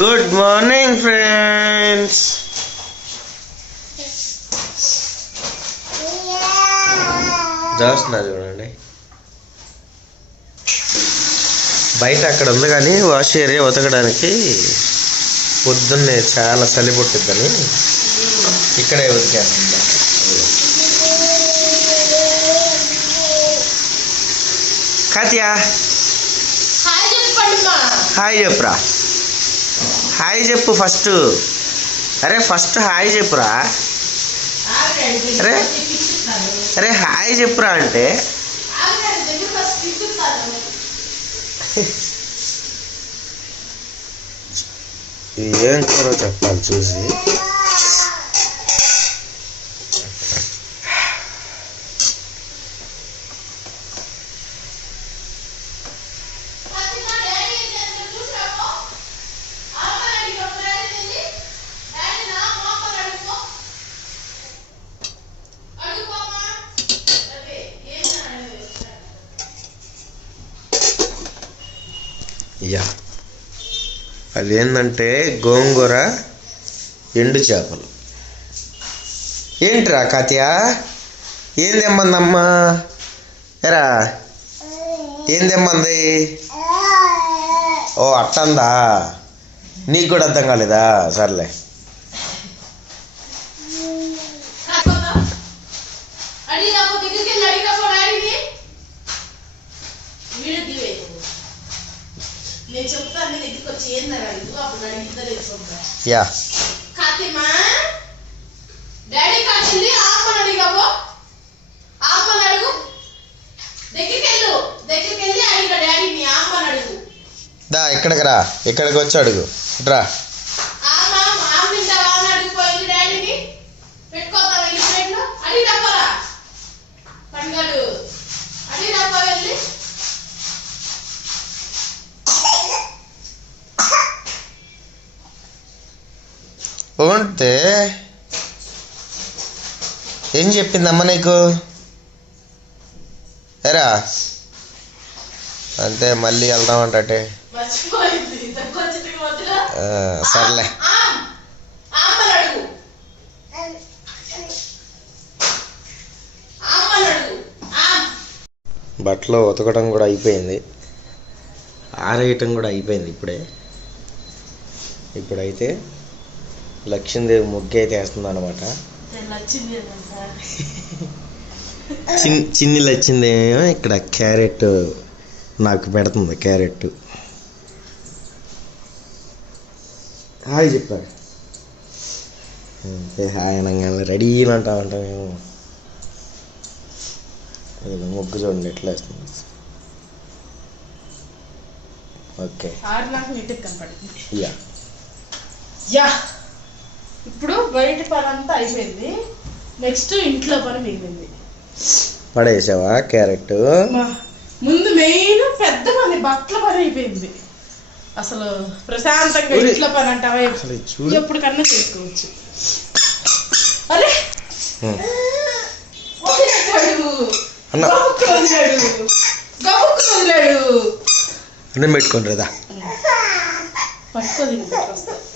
Good morning friends చూస్తున్నా చూడండి. బయట అక్కడ ఉంది కానీ వాష్ ఏరియా ఉతకడానికి పొద్దున్నే చాలా చలి పుట్టిద్దని ఇక్కడే ఉతికేస్తుంది కాత్యా హాయ్ చెప్పురా. హాయ్ చెప్పు ఫస్ట్. అరే ఫస్ట్ హాయ్ చెప్పురా. అరే. అరే హాయ్ చెప్పురా అంటే. ఏం కూర చెప్పాలి చూసి? అది ఏంటంటే గోంగూర ఎండు చేపలు. ఏంట్రా కాత్యా? ఏం తెమ్మందమ్మా? ఎరా ఏం తెమ్మంది? ఓ అట్టందా నీకు కూడా అర్థం కాలేదా? సర్లే అడి నాకు దగ్గరికి వెళ్ళి అడిగా డాడీని వీడు దివేదు నేను చెప్తాను నీ దగ్గరికి వచ్చి ఏందని అడుగు అప్పుడు అడిగి ఇద్దరు తెచ్చుకుంటా యా. కాతిమా డాడీ కాచింది ఆపని అడిగావు ఆపని అడుగు. దగ్గరికి వెళ్ళు దగ్గరికి వెళ్ళి అడిగా డాడీని ఆపని అడుగు. దా ఇక్కడికి రా? ఇక్కడికి వచ్చి అడుగు. రా ఆమ ఆమె తింటావా అని అడిగిపోయింది డాడీని పెట్టుకోతావా ఈ ప్లేట్లో అడిగి తప్పరా పండుగలు అడిగి తప్ప వెళ్ళి ఉంటే ఏం చెప్పిందమ్మ నీకు? ఎరా. అంతే మళ్ళీ వెళ్దామంటే సర్లే. బట్టలు ఉతకడం కూడా అయిపోయింది. ఆరేయటం కూడా అయిపోయింది ఇప్పుడే. ఇప్పుడైతే లక్ష్మీదేవి ముగ్గు అయితే వేస్తుంది అనమాట చిన్ చిన్ని లచ్చిందేమో ఇక్కడ క్యారెట్ నాకు పెడుతుంది క్యారెట్. హాయ్ చెప్పారు. అంతే హాయ్ అనగానే రెడీ అంటా ఉంటాం మేము. ముగ్గు చూడండి ఎట్లా వేస్తుంది. ఓకే. యా. యా. ఇప్పుడు బయట పని అంతా అయిపోయింది. నెక్స్ట్ ఇంట్లో పని మిగిలింది. పడేసావా క్యారెట్? ముందు మెయిన్ పెద్ద పని బట్టల పని అయిపోయింది. అసలు ప్రశాంతంగా. ఇంట్లో పని అంటావా? ఎప్పటికన్నా చేసుకోవచ్చు. అరే! అన్న. పెట్టుకోండి రేదా పట్టుకోదు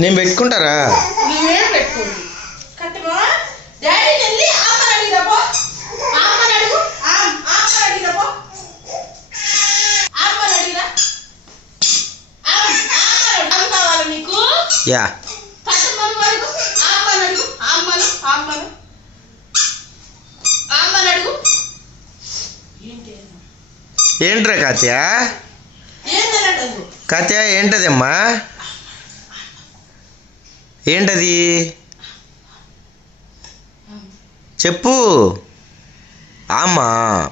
నేను పెట్టుకుంటారా? నువ్వేం పెట్టుకోండి యా. ఏంట్రా కాత్య కాత్య ఏంటదమ్మా? ఏంటది? చెప్పు. ఆమా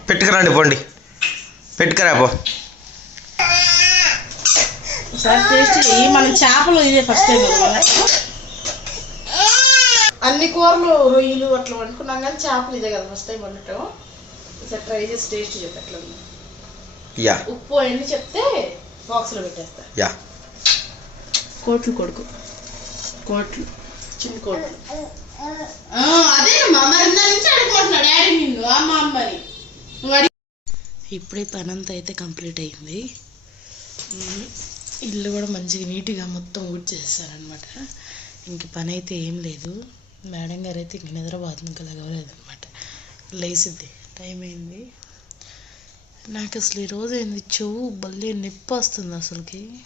పెట్టుకురండి పోండి. పెట్టుకురా పో. టేస్ట్ మనం చేపలు ఇదే ఫస్ట్ టైం అన్ని కూరలు రొయ్యలు అట్లా వండుకున్నాం కానీ చేపలు ఇదే కదా ఫస్ట్ టైం వండటం. ఒకసారి ట్రై చేసి టేస్ట్ చెప్పి ఎట్లా యా. ఉప్పు అవన్నీ చెప్తే బాక్స్లో పెట్టేస్తా. యా. కోట్లు కొడుకు. కోట్లు. చిన్న కోట్లు. మరి నుంచి డాడీ నిన్ను అమ్మ అమ్మని. ఇప్పుడే అయితే కంప్లీట్ అయింది. ఇల్లు కూడా మంచిగా నీట్గా మొత్తం ఊడ్ చేసేసారనమాట ఇంక పని అయితే ఏం లేదు. మేడం గారు అయితే ఇంక నిద్రపోతుంది ఇంకా లేవలేదు అనమాట లేచిద్ది. టైం అయింది. నాకు అసలు ఈరోజు ఏంది? చెవు భలే నొప్పి వస్తుంది అసలుకి.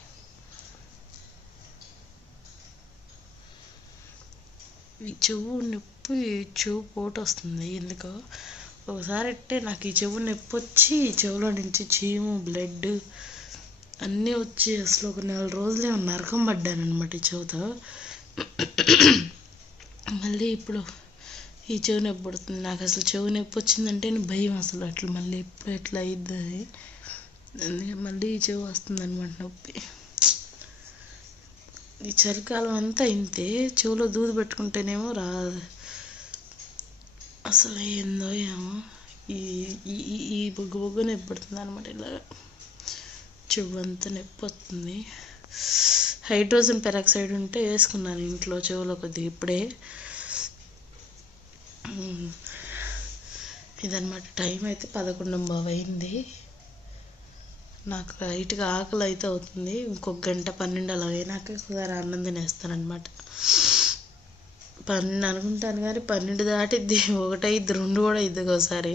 ఈ చెవు నొప్పి చెవు పోటు వస్తుంది. ఎందుకో? ఒకసారి అంటే నాకు ఈ చెవు నొప్పి వచ్చి ఈ చెవులో నుంచి చీము బ్లడ్ అన్నీ వచ్చి అసలు ఒక నెల రోజులే నరకం పడ్డాను అనమాట ఈ చెవుతో. మళ్ళీ ఇప్పుడు ఈ చెవు నొప్పి పడుతుంది. నాకు అసలు చెవు నొప్పి వచ్చిందంటే భయం అసలు. అట్లా మళ్ళీ ఎప్పుడు ఎట్లా అయ్యిద్ది అందుకే మళ్ళీ ఈ చెవు వస్తుంది అనమాట నొప్పి. ఈ చలికాలం అంతా ఇంతే. చెవులో దూది పెట్టుకుంటేనేమో రాదు. అసలు ఏందో ఏమో. ఈ ఈ ఈ- బొగ్గు బొగ్గు నొప్పి పడుతుంది అనమాట ఇలాగా. చెవు అంతా నొప్పి వస్తుంది. హైడ్రోజన్ పెరాక్సైడ్ ఉంటే వేసుకున్నాను ఇంట్లో చెవులో కొద్దిగా ఇప్పుడే. ఇదనమాట ఇదన్నమాట. టైం అయితే పదకొండు అయింది. నాకు లైట్గా ఆకలి అయితే అవుతుంది. ఇంకొక గంట పన్నెండు అలా అయినాక ఒకసారి అన్నం తినేస్తానమాట పన్నెండు అనుకుంటాను కానీ పన్నెండు దాటిద్ది. ఒకటైద్ది రెండు కూడా ఇద్ది ఒకసారి.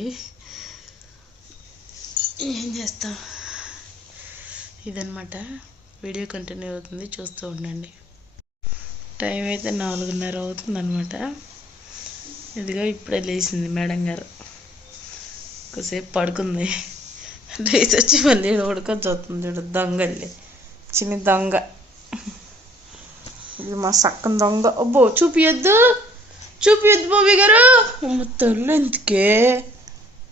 ఏం చేస్తాం? ఇదనమాట వీడియో కంటిన్యూ అవుతుంది. చూస్తూ ఉండండి. టైం అయితే నాలుగున్నర అవుతుంది అనమాట ఇదిగో ఇప్పుడే లేచింది మేడం గారు. ఒకసేపు పడుకుంది. లేచి వచ్చి మళ్ళీ ఉడకొని చూస్తుంది చూడు దొంగల్ని చిన్న దొంగ. ఇది మా సక్కన దొంగ. అబ్బో చూపియొద్దు. చూపియొద్దు బాబీ గారు. తల్లి ఎందుకే?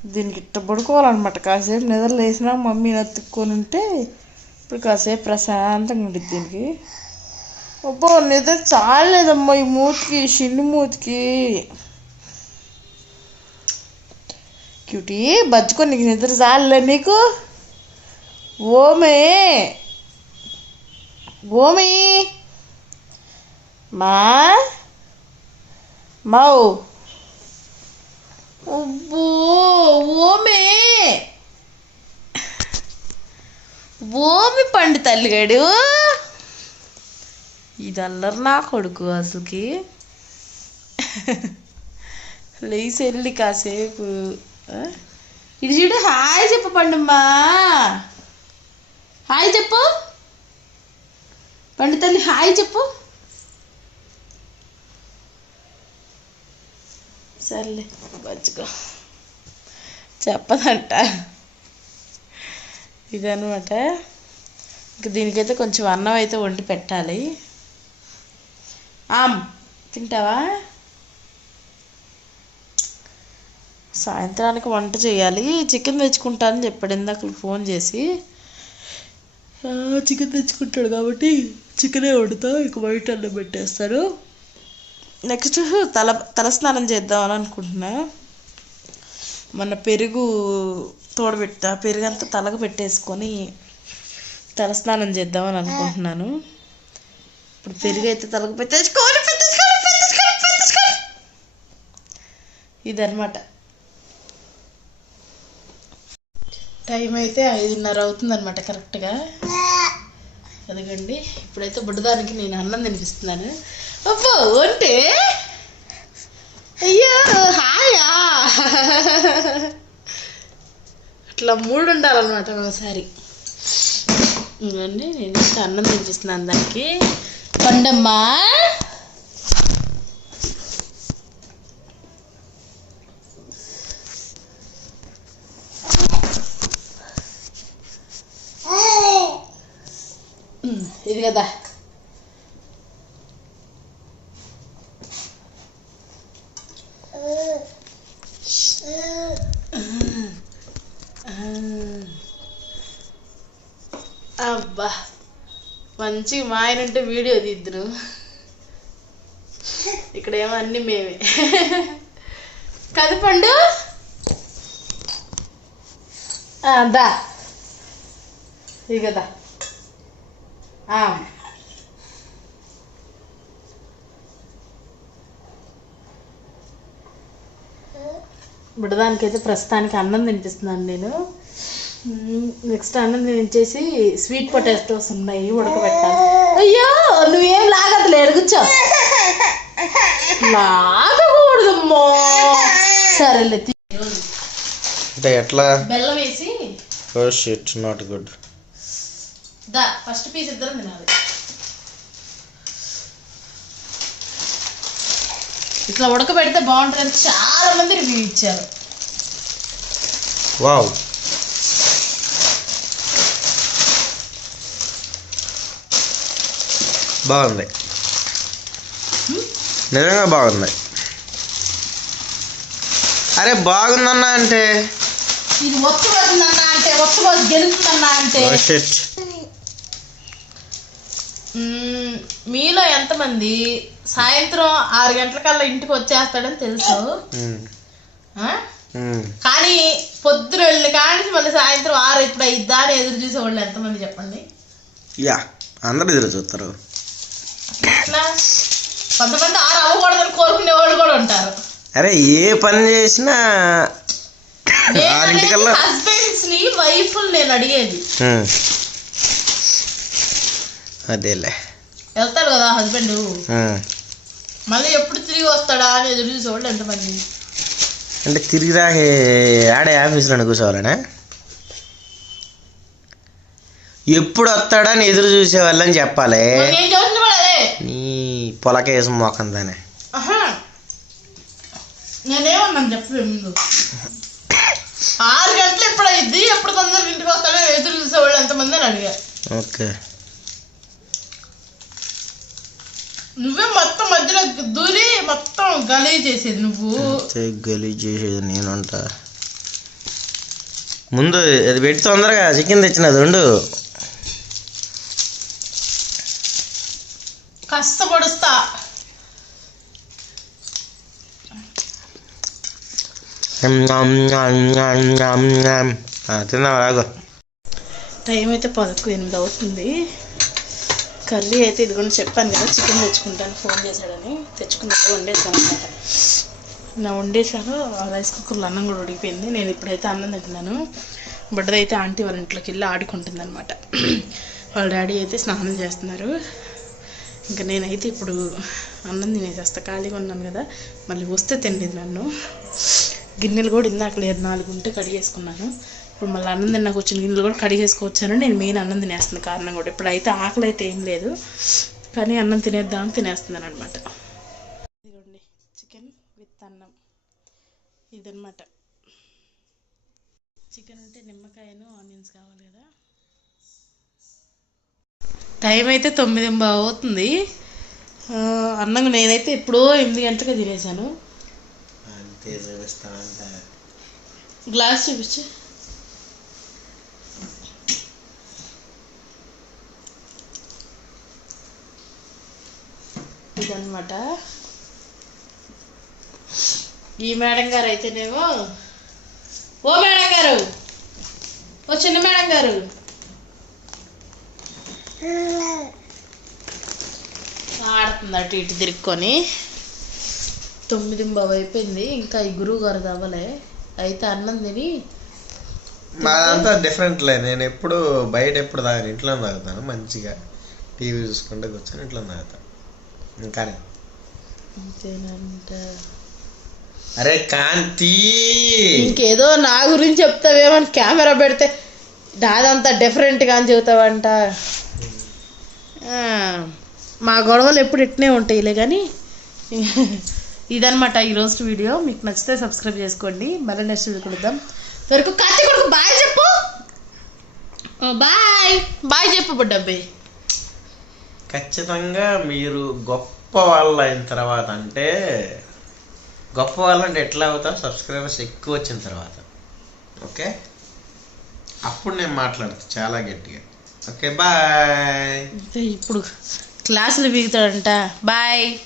దీనికి ఇట్ట పడుకోవాలన్నమాట. కాసేపు నిద్ర లేచినా మమ్మీ నత్తుక్కొని ఉంటే ఇప్పుడు కాసేపు ప్రశాంతంగా ఉంటుంది దీనికి. అబ్బో నిద్ర చాలేదమ్మా ఈ మూతికి షిన్ని మూతికి. క్యూటీ బజ్జుకో నీకు నిద్ర చాలే నీకు? ఓమే. ఓమి. మా? మౌ. ఉబ్బో ఓమే. ఓమి పండు తల్లిగాడు. ఇది అల్లరి నా కొడుకు అసలుకి. లేచి వెళ్ళి కాసేపు. ఇటు చూడు హాయ్ చెప్పు పండుమ్మా. హాయ్ చెప్పు. పండు తల్లి హాయ్ చెప్పు. సర్లే మంచిగా చెప్పదంట. ఇదనమాట ఇంక దీనికైతే కొంచెం అన్నం అయితే వండి పెట్టాలి. ఆమ్ తింటావా? సాయంత్రానికి వంట చేయాలి. చికెన్ తెచ్చుకుంటానని చెప్పాడు. ఇందాక ఫోన్ చేసి చికెన్ తెచ్చుకుంటాడు కాబట్టి చికెనే వండుతా ఇక బయట అన్నం పెట్టేస్తాను. నెక్స్ట్ తల తలస్నానం చేద్దామని అనుకుంటున్నా. మొన్న పెరుగు తోడబెట్టా. పెరుగు అంతా తలకు పెట్టేసుకొని తలస్నానం చేద్దామని అనుకుంటున్నాను. ఇప్పుడు పెరుగు అయితే తలకు పెట్టేసుకోవాలి. పెట్టేసుకోవాలి పెట్టేసుకోవాలి పెట్టేసుకోవాలి. ఇదనమాట టైం అయితే ఐదున్నర అవుతుంది అనమాట కరెక్ట్గా. అదిగండి ఇప్పుడైతే బుడ్డదానికి నేను అన్నం తినిపిస్తున్నాను. అబ్బో అంటే అయ్యో హాయా! అట్లా మూడు ఉండాలన్నమాట ఒకసారి. ఇవన్నీ నేను అన్నం తినిపిస్తున్నాను దానికి. పండమ్మా! ఉమ్, ఇది కదా అబ్బా మంచి మా ఆయన ఉంటే వీడియో తీద్దును ఇక్కడేమో అన్ని మేమే. కదపండు ఆ, దా. ఇగదా బుడదానికైతే ప్రస్తుతానికి అన్నం తినిపిస్తున్నాను నేను. నెక్స్ట్ అన్నం చేసి స్వీట్ పొటాటోస్ ఉన్నాయి ఉడకబెట్టాలి. అయ్యో నువ్వేం లాగదులే ఎడుగుచ్చో లాగకూడదమ్మో. సరేలే ఎట్లా? బెల్లం వేసి. ఓ షిట్ నాట్ గుడ్ దా ఫస్ట్ పీస్ ఇద్దరం తినాలి. ఇట్లా ఉడకబెడితే బాగుంటుంది చాలా మంది రివ్యూ ఇచ్చారు. వావ్. బాగుంది. నిజంగా బాగుంది. అరే బాగుందన్నా అంటే? ఇది ఒత్తు పోతుందన్నా అంటే ఒత్తు గెలుతుందన్నా అంటే ఓ షిట్ మ్మ్, మీలో ఎంతమంది సాయంత్రం ఆరు గంటలకల్లా ఇంటికి వచ్చేస్తాడని తెలుసు? కానీ పొద్దున వెళ్ళి కానీ మళ్ళీ సాయంత్రం ఆరు ఎప్పుడు అయిద్దా అని ఎదురు చూసేవాళ్ళు ఎంతమంది చెప్పండి? యా అందరు ఎదురు చూస్తారు. కొంతమంది ఆరు అవ్వకూడదని కోరుకునే వాళ్ళు కూడా ఉంటారు. అరే ఏ పని చేసినా ఆరింటికల్లా హస్బెండ్స్ని వైఫ్ నేను అడిగేది. అదేలే. వెళ్తాడు కదా హస్బెండ్. మళ్ళీ ఎప్పుడు తిరిగి వస్తాడా అని ఎదురు చూసేవాళ్ళు ఎంతమంది? అంటే తిరిగి రాకి ఆడే ఆఫీస్లో కూర్చోవాలనే? ఎప్పుడు వస్తాడని ఎదురు చూసేవాళ్ళని చెప్పాలి. మరి నేను చూసిన కూడా అదే. నీ పొలకేసం మోకందానే. నేనేమన్నాను చెప్పు ముందు. ఆరు గంటలు ఎప్పుడు అయింది ఎప్పుడు తొందరగా ఇంటికి వస్తాడో ఎదురు చూసేవాళ్ళు ఎంతమంది అని అడిగా. ఓకే. నువ్వే మొత్తం మధ్యలో దూరి మొత్తం గలీ చేసేది నువ్వు. గలీజ్ చేసేది నేనుంటా. ముందు అది పెట్టి తొందరగా చికెన్ తెచ్చినది ఉండు కష్టపడుస్తా. తిన్నావా? రాగు టైం అయితే పదకు ఎనిమిది అవుతుంది. కర్రీ అయితే ఇదిగోండి చెప్పాను కదా చికెన్ తెచ్చుకుంటాను ఫోన్ చేశాడని. తెచ్చుకున్నాను వండేసాను అనమాట నా వండేసాను రైస్ కుక్కర్లో అన్నం కూడా ఉడికిపోయింది. నేను ఇప్పుడైతే అన్నం తింటున్నాను. బుడ్డదైతే ఆంటీ వాళ్ళ ఇంట్లోకి వెళ్ళి ఆడుకుంటుంది అనమాట వాళ్ళ డాడీ అయితే స్నానం చేస్తున్నారు. ఇంకా నేనైతే ఇప్పుడు అన్నం తినేసేస్తా. ఖాళీగా ఉన్నాను కదా మళ్ళీ వస్తే తినలేదు నన్ను. గిన్నెలు కూడా ఇందాక లేదు నాలుగు ఉంటే కడిగేసుకున్నాను. ఇప్పుడు మళ్ళీ అన్నం తిన్నాక వచ్చిన గిన్నెలు కూడా కడిగేసుకొచ్చాను నేను మెయిన్ అన్నం తినేస్తుంది కారణం కూడా. ఇప్పుడు అయితే ఆకలి అయితే ఏం లేదు. కానీ అన్నం తినేద్దాం తినేస్తున్నాను అనమాట ఇదిగోండి చికెన్ విత్ అన్నం. ఇదన్నమాట. చికెన్ అంటే నిమ్మకాయను ఆనియన్స్ కావాలి కదా. టైం అయితే తొమ్మిది అవుతుంది. అన్నం నేనైతే ఎప్పుడో ఎనిమిది గంటలకు తినేసాను గ్లాస్ చూపించు. ఇదన్నమాట. ఈ మేడం గారు అయితేనేమో ఓ మేడం గారు ఓ చిన్న మేడం గారు. ఆడుతుంది అటు ఇటు తిరుక్కొని. తొమ్మిది బాబు అయిపోయింది ఇంకా ఈ గురువు గారు దవ్వలే అయితే అన్నం తిని మాదంతా డిఫరెంట్లే నేను ఎప్పుడు బయట ఎప్పుడు తాగను. ఇంట్లో తాగుతాను మంచిగా. టీవీ చూసుకుంటే కూర్చొని ఇంట్లో తాగుతాను. ఇంకా అంతేనంట. అరే కాంతి! ఇంకేదో నా గురించి చెప్తావేమని కెమెరా పెడితే నాదంతా డిఫరెంట్గా అని చెబుతావంట. ఆ, మా గొడవలు ఎప్పుడు ఇట్నే ఉంటాయిలే కానీ ఇదనమాట ఈరోజు వీడియో. మీకు నచ్చితే సబ్స్క్రైబ్ చేసుకోండి. మళ్ళీ నెక్స్ట్ వీడియో కలుద్దాం. వరకు కత్తి కొడుకు బాయ్ చెప్పు. బాయ్ బాయ్ చెప్పు బుడ్డబ్బాయి ఖచ్చితంగా మీరు గొప్ప వాళ్ళు అయిన తర్వాత అంటే గొప్ప వాళ్ళు అంటే ఎట్లా అవుతాం సబ్స్క్రైబర్స్ ఎక్కువ వచ్చిన తర్వాత. ఓకే? అప్పుడు నేను మాట్లాడతా చాలా గట్టిగా. Okay bye. ఇప్పుడు క్లాసులు బిగుతాడంట బాయ్.